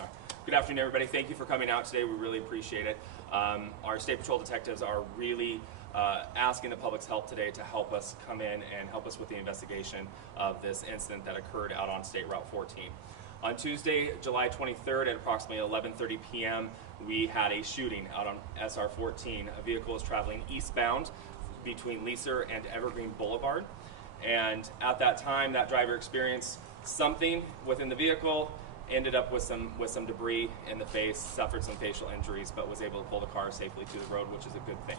right. Good afternoon, everybody. Thank you for coming out today. We really appreciate it. Our State Patrol detectives are really asking the public's help today to help us come in and help us with the investigation of this incident that occurred out on State Route 14. On Tuesday, July 23rd at approximately 11:30 p.m., we had a shooting out on SR-14. A vehicle was traveling eastbound between Leaser and Evergreen Boulevard. And at that time, that driver experienced something within the vehicle, ended up with some debris in the face, suffered some facial injuries, but was able to pull the car safely to the road, which is a good thing.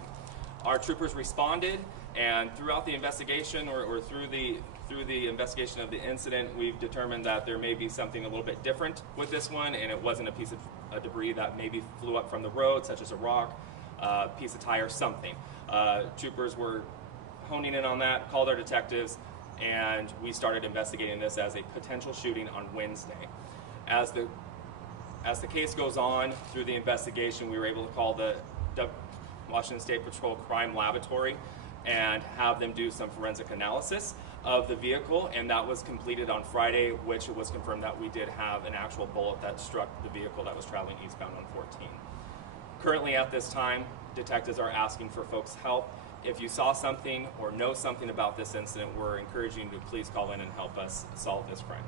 Our troopers responded, and throughout the investigation, or through the investigation of the incident, we've determined that there may be something a little bit different with this one, and it wasn't a piece of debris that maybe flew up from the road, such as a rock, piece of tire, something. Troopers were honing in on that, called our detectives, and we started investigating this as a potential shooting on Wednesday. As the case goes on through the investigation, we were able to call the Washington State Patrol Crime Laboratory and have them do some forensic analysis of the vehicle, and that was completed on Friday, which it was confirmed that we did have an actual bullet that struck the vehicle that was traveling eastbound on 14. Currently at this time, detectives are asking for folks' help. If you saw something or know something about this incident, we're encouraging you to please call in and help us solve this crime.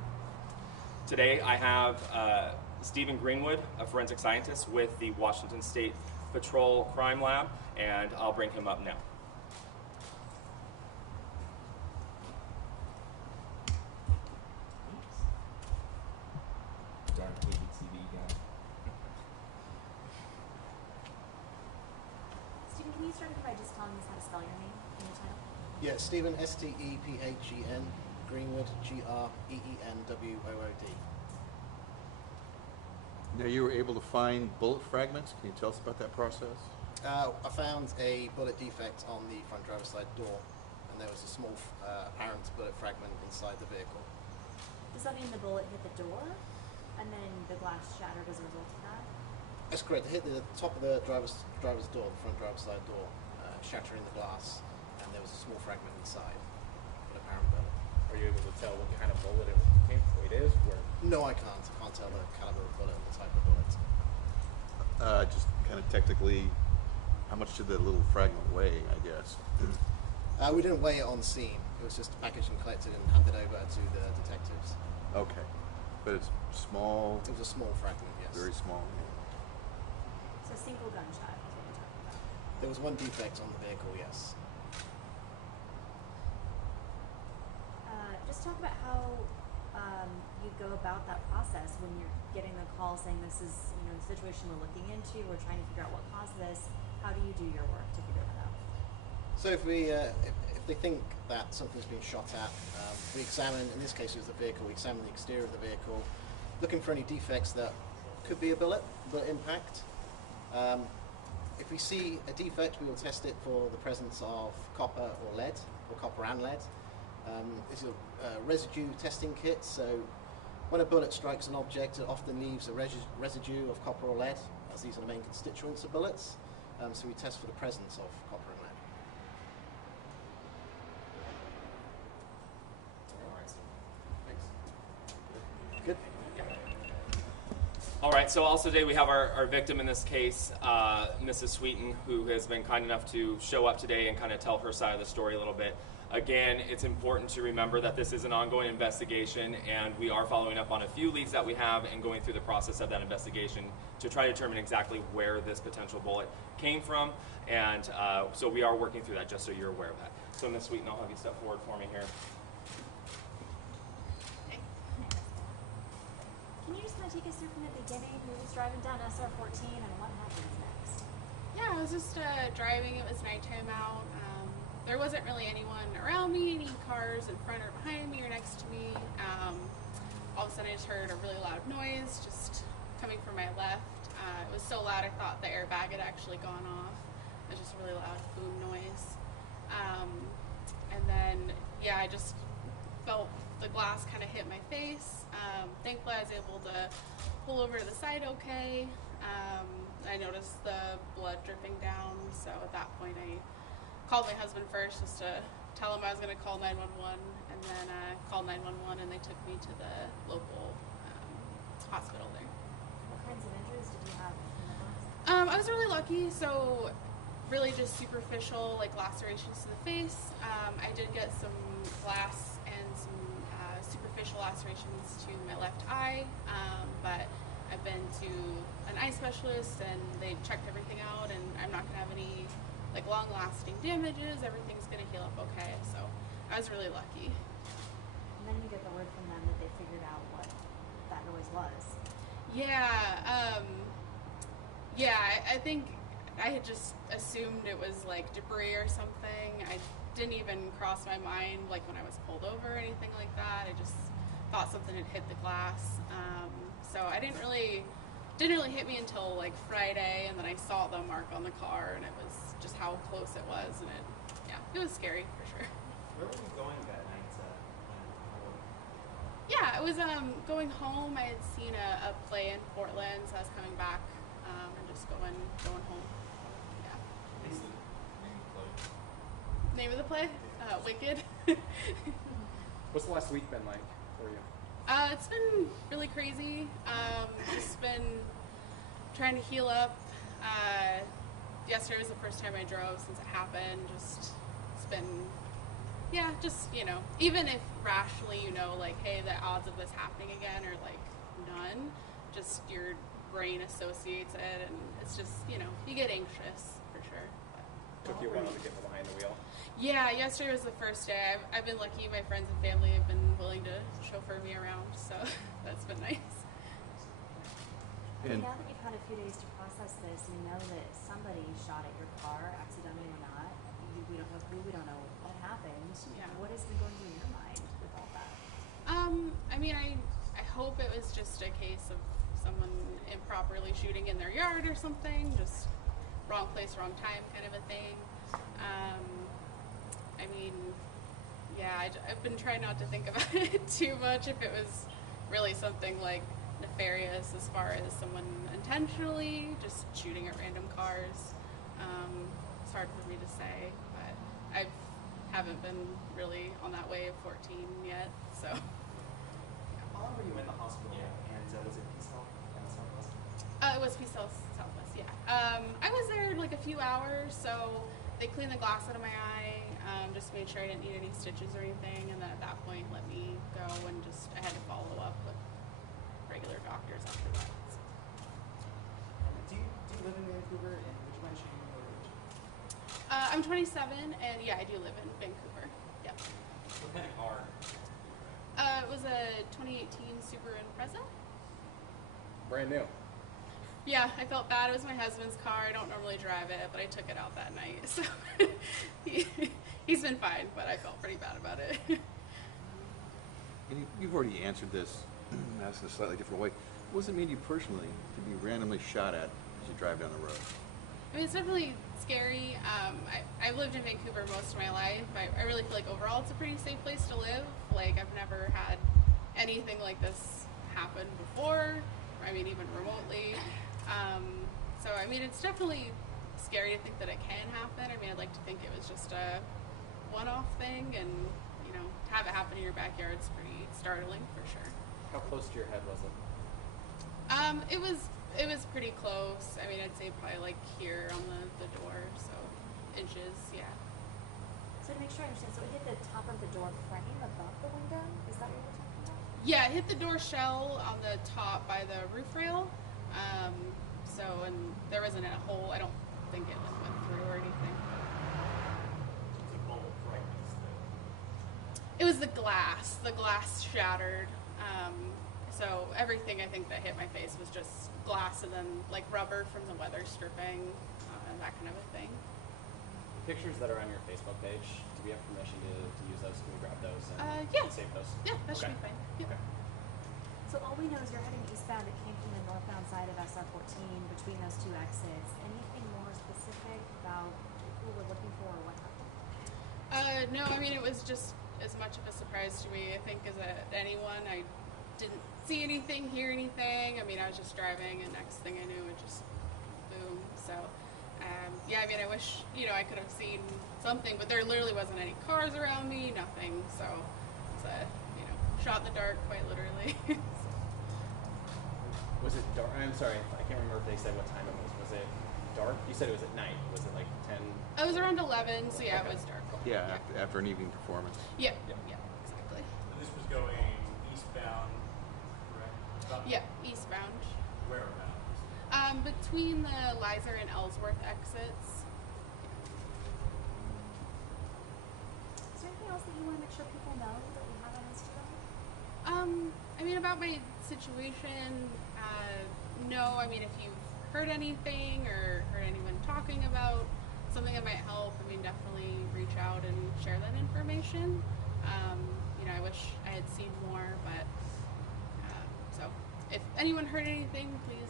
Today I have Stephen Greenwood, a forensic scientist with the Washington State Patrol Crime Lab, and I'll bring him up now. Darn KBTV guy. Stephen, can you start by just telling us how to spell your name and your title? Yeah, Stephen, S-T-E-P-H-E-N, Greenwood, G-R-E-E-N-W-O-O-D. Now, you were able to find bullet fragments. Can you tell us about that process? I found a bullet defect on the front driver's side door, and there was a small apparent bullet fragment inside the vehicle. Does that mean the bullet hit the door, and then the glass shattered as a result of that? That's correct. It hit the top of the driver's door, the front driver's side door, shattering the glass, and there was a small fragment inside, an apparent bullet. Are you able to tell what kind of bullet it is? No, I can't. I can't tell the caliber of bullet and the type of bullet. Just kind of technically, how much did the little fragment weigh, I guess? We didn't weigh it on scene. It was just packaged and collected and handed over to the detectives. Okay. But it's small? It was a small fragment, yes. Very small. So single gunshot is what you're talking about. There was one defect on the vehicle, yes. Just talk about how you go about that process when you're getting the call saying this is, the situation we're looking into, we're trying to figure out what caused this. How do you do your work to figure that out? So if they think that something's been shot at, we examine, in this case it was the vehicle, we examine the exterior of the vehicle, looking for any defects that could be a bullet impact. If we see a defect, we will test it for the presence of copper or lead, or copper and lead. This is a residue testing kit, so when a bullet strikes an object, it often leaves a residue of copper or lead, as these are the main constituents of bullets. So we test for the presence of copper and lead. Thanks. Good. All right, so also today we have our victim in this case, Mrs. Sweeten, who has been kind enough to show up today and kind of tell her side of the story a little bit. Again, it's important to remember that this is an ongoing investigation, and we are following up on a few leads that we have and going through the process of that investigation to try to determine exactly where this potential bullet came from. And so we are working through that, just so you're aware of that. So Ms. Sweeten, I'll have you step forward for me here. Can you just kind of take us through from the beginning? Who was driving down SR-14 and what happens next? Yeah, I was just driving. It was nighttime out. There wasn't really anyone around me, any cars in front or behind me or next to me. All of a sudden I just heard a really loud noise just coming from my left. It was so loud I thought the airbag had actually gone off. It was just a really loud boom noise. And then, yeah, I just felt the glass kind of hit my face. Thankfully I was able to pull over to the side okay. I noticed the blood dripping down, so at that point I called my husband first just to tell him I was going to call 911, and then called 911 and they took me to the local hospital there. I was really lucky, so really just superficial, like lacerations to the face. I did get some glass and some superficial lacerations to my left eye, but I've been to an eye specialist and they checked everything out, and I'm not gonna have any like long-lasting damages. Everything's gonna heal up okay. So I was really lucky. And then you get the word from them that they figured out what that noise was. Yeah, I think I had just assumed it was like debris or something. I didn't even cross my mind like when I was pulled over or anything like that. I just thought something had hit the glass. So I didn't really hit me until like Friday, and then I saw the mark on the car, and it was just how close it was, and it was scary for sure. Where were you going that night? Yeah, I was going home. I had seen a play in Portland, so I was coming back and just going home. Yeah. Name of the play? Wicked. What's the last week been like for you? It's been really crazy. Just been trying to heal up. Yesterday was the first time I drove since it happened. It's been, even if rationally like, hey, the odds of this happening again are like none, just your brain associates it, and it's just, you get anxious for sure. Took you a while to get behind the wheel. Yeah, yesterday was the first day. I've been lucky. My friends and family have been willing to chauffeur me around, so that's been nice. And now that you've had a few days to process this, you know that somebody shot at your car, accidentally or not. We don't know who, we don't know what happened. Yeah. What has been going through your mind with all that? I hope it was just a case of someone improperly shooting in their yard or something, just wrong place, wrong time kind of a thing. I've been trying not to think about it too much. If it was really something like nefarious as far as someone intentionally just shooting at random cars, it's hard for me to say, but I haven't been really on that wave 14 yet, so. How long were you in the hospital? And was it Peace Health Southwest? It was Peace Health Southwest, yeah. I was there like a few hours, so they cleaned the glass out of my eye, just made sure I didn't need any stitches or anything, and then at that point let me go, and I had to follow up with regular doctors after that. So. Do you live in Vancouver, and would you mind sharing your age? I'm 27, and yeah, I do live in Vancouver. Yeah. What kind of car? It was a 2018 Subaru Impreza. Brand new. Yeah, I felt bad. It was my husband's car. I don't normally drive it, but I took it out that night. So he's been fine, but I felt pretty bad about it. and you've already answered this, asked in a slightly different way. What does it mean to you personally to be randomly shot at as you drive down the road? I mean, it's definitely scary. I've lived in Vancouver most of my life. I really feel like overall it's a pretty safe place to live. Like, I've never had anything like this happen before. I mean, even remotely. So, I mean, it's definitely scary to think that it can happen. I mean, I'd like to think it was just a one-off thing, and, to have it happen in your backyard is pretty startling for sure. How close to your head was it? It was pretty close. I mean, I'd say probably like here on the door, so inches, yeah. So to make sure I understand, so it hit the top of the door frame above the window? Is that what you're talking about? Yeah, it hit the door shell on the top by the roof rail. And there wasn't a hole. I don't think it went through or anything. The bullet fragments. It was the glass. The glass shattered. So everything I think that hit my face was just glass, and then like rubber from the weather stripping, and that kind of a thing. The pictures that are on your Facebook page, do we have permission to use those? Can we grab those and Yeah. save those? Yeah, that should be fine. Yep. Okay. So all we know is you're heading eastbound. It came from the northbound side of SR-14 between those two exits. Anything more specific about who we're looking for or what happened? No, I mean, it was just as much of a surprise to me, I think, as anyone. I didn't see anything, hear anything. I mean, I was just driving, and next thing I knew, it just boom. So, I mean, I wish, I could have seen something, but there literally wasn't any cars around me, nothing. So, it's a, shot in the dark, quite literally. Was it dark? I'm sorry, I can't remember if they said what time it was. Was it dark? You said it was at night. Was it like 10? It was around 11, so yeah, it was dark. Yeah, after an evening performance. Yeah, exactly. And this was going eastbound, correct? Yeah, eastbound. Whereabouts? Between the Lizer and Ellsworth exits. Is there anything else that you want to make sure people know that we haven't asked you about? I mean, about my situation, no. I mean, if you've heard anything or heard anyone talking about something that might help, I mean, definitely reach out and share that information. I wish I had seen more, but so if anyone heard anything, please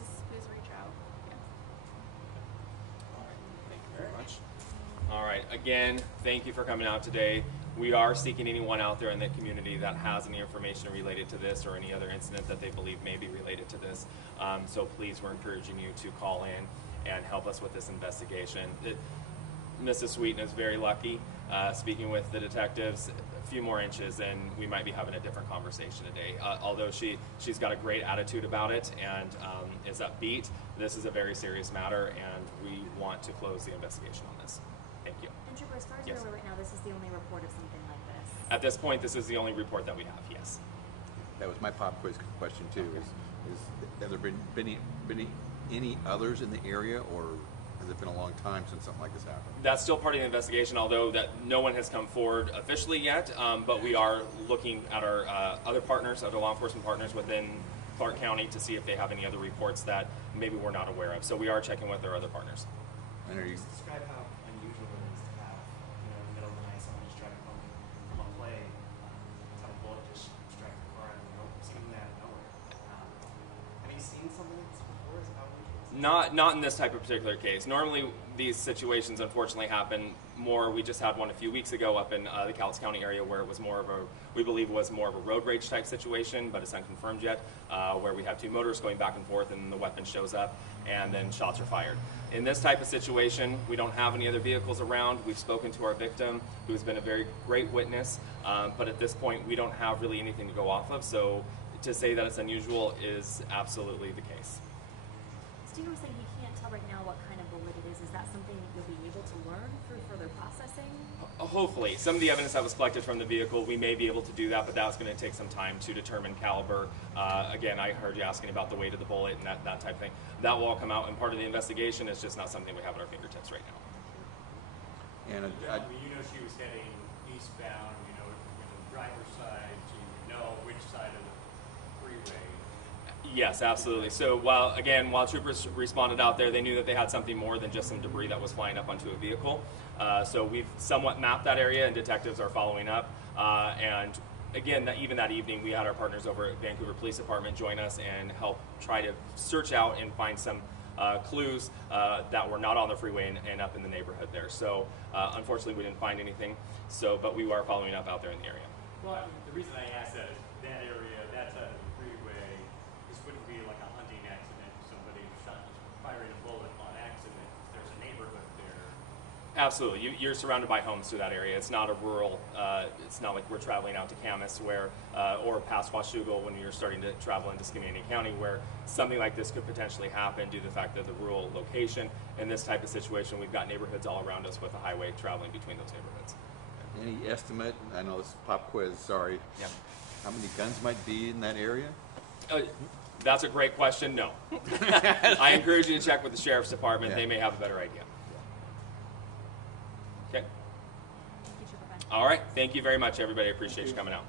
reach out. Yeah. All right. Thank you very much. All right. Again, thank you for coming out today. We are seeking anyone out there in the community that has any information related to this or any other incident that they believe may be related to this. So please, we're encouraging you to call in and help us with this investigation. Mrs. Sweeten is very lucky. Speaking with the detectives, a few more inches and we might be having a different conversation today. Although she's got a great attitude about it and is upbeat, this is a very serious matter and we want to close the investigation on this. Thank you. And Trooper, as far as Yes. you're aware right now, this is the only report of something like this. At this point, this is the only report that we have, yes. That was my pop quiz question too. Is have there been any others in the area, or has it been a long time since something like this happened? That's still part of the investigation, although that no one has come forward officially yet, but we are looking at our other partners, other law enforcement partners within Clark County to see if they have any other reports that maybe we're not aware of. So we are checking with our other partners. And are you? Just describe how unusual it is to have, in the middle of the night, someone just driving home from a play, have a bullet just strike the car out of the road, seeing that out of nowhere. Have you seen something like this before? Is it how unusual it is? Not in this type of particular case. Normally, these situations unfortunately happen more. We just had one a few weeks ago up in the Cowlitz County area where it was more of a, we believe was more of a road rage type situation, but it's unconfirmed yet, where we have two motorists going back and forth and the weapon shows up and then shots are fired. In this type of situation, we don't have any other vehicles around. We've spoken to our victim, who has been a very great witness, but at this point, we don't have really anything to go off of, so to say that it's unusual is absolutely the case. Stephen was saying he can't tell right now what kind of bullet it is. Is that something that you'll be able to learn through further processing? Hopefully. Some of the evidence that was collected from the vehicle, we may be able to do that, but that's going to take some time to determine caliber. Again, I heard you asking about the weight of the bullet and that type of thing. That will all come out, and part of the investigation is just not something we have at our fingertips right now. And I mean, she was heading eastbound, the driver's side, so you know which side of the freeway. Yes, absolutely. So while troopers responded out there, they knew that they had something more than just some debris that was flying up onto a vehicle. So we've somewhat mapped that area, and detectives are following up. And again, even that evening, we had our partners over at Vancouver Police Department join us and help try to search out and find some clues that were not on the freeway and up in the neighborhood there. So unfortunately, we didn't find anything. But we are following up out there in the area. Well, the reason I asked that is that area, that side of the freeway, this wouldn't be like a hunting accident. Somebody firing a bullet on accident. There's a neighborhood there. Absolutely. You're surrounded by homes through that area. It's not a rural, it's not like we're traveling out to Camas where, or past Washougal when you're starting to travel into Skamania County where something like this could potentially happen due to the fact of the rural location. In this type of situation, we've got neighborhoods all around us with a highway traveling between those neighborhoods. any estimate? I know this is pop quiz. Sorry. Yeah. How many guns might be in that area? That's a great question. No. I encourage you to check with the Sheriff's Department. Yeah. They may have a better idea. Okay. Thank you, Trooper Ben. All right. Thank you very much, everybody. I appreciate you coming out.